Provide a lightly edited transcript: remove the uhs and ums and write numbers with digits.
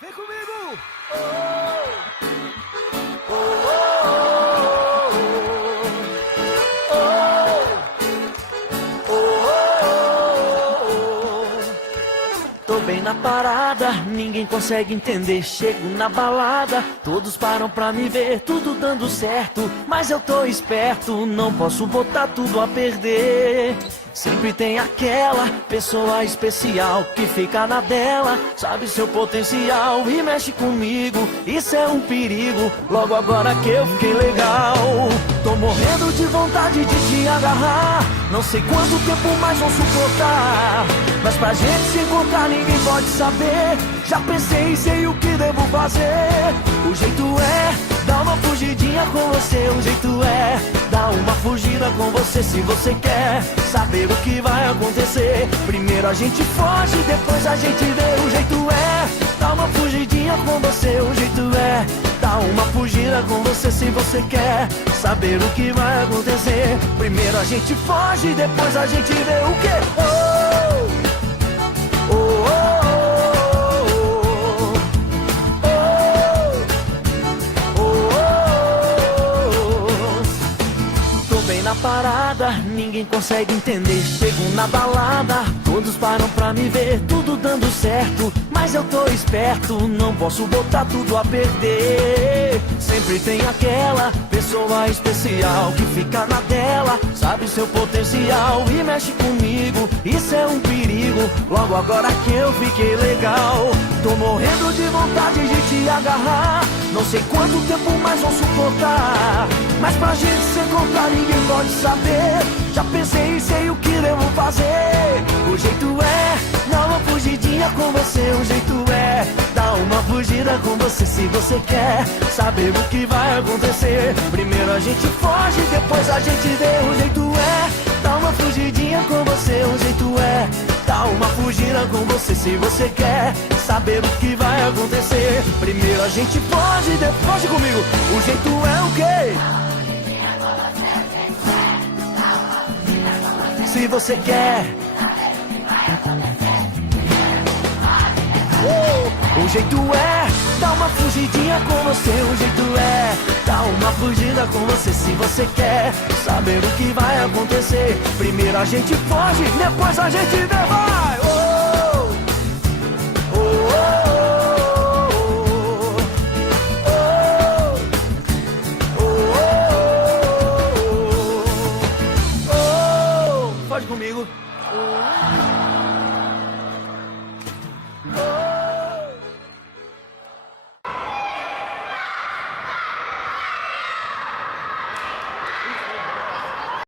Vem comigo! Tô bem na parada, ninguém consegue entender. Chego na balada, todos param pra me ver. Tudo dando certo, mas eu tô esperto. Não posso botar tudo a perder. Sempre tem aquela pessoa especial que fica na dela, sabe seu potencial e mexe comigo. Isso é um perigo, logo agora que eu fiquei legal. Tô morrendo de vontade de te agarrar. Não sei quanto tempo mais vão suportar, mas pra gente se encontrar ninguém pode saber. Já pensei e sei o que devo fazer. O jeito é dar uma fugidinha com você. O jeito é dar uma fugida com você. Se você quer saber o que vai acontecer, primeiro a gente foge, depois a gente vê. O jeito é dar uma fugidinha com você. O jeito é dar uma fugida com você. Se você quer saber o que vai acontecer, primeiro a gente foge, depois a gente vê. O quê? Na parada, ninguém consegue entender. Chego na balada, todos param pra me ver. Tudo dando certo, mas eu tô esperto. Não posso botar tudo a perder. Sempre tem aquela pessoa especial que fica na dela, sabe seu potencial e mexe comigo. Isso é um perigo, logo agora que eu fiquei legal. Tô morrendo de vontade de te agarrar. Não sei quanto tempo mais vão suportar, mas pra gente se encontrar ninguém pode saber. Já pensei e sei o que devo fazer. O jeito é dar uma fugidinha com você. O jeito é dar uma fugida com você. Se você quer saber o que vai acontecer, primeiro a gente foge, depois a gente vê. O jeito é dar uma fugidinha com você. O jeito é dar uma fugida com você. Se você quer saber o que vai acontecer, primeiro a gente foge, depois comigo. O jeito é o quê? Se você quer o jeito é dar uma fugidinha com você. O jeito é dar uma fugida com você. Se você quer saber o que vai acontecer, primeiro a gente foge, depois a gente vê. Vai! Pode comigo.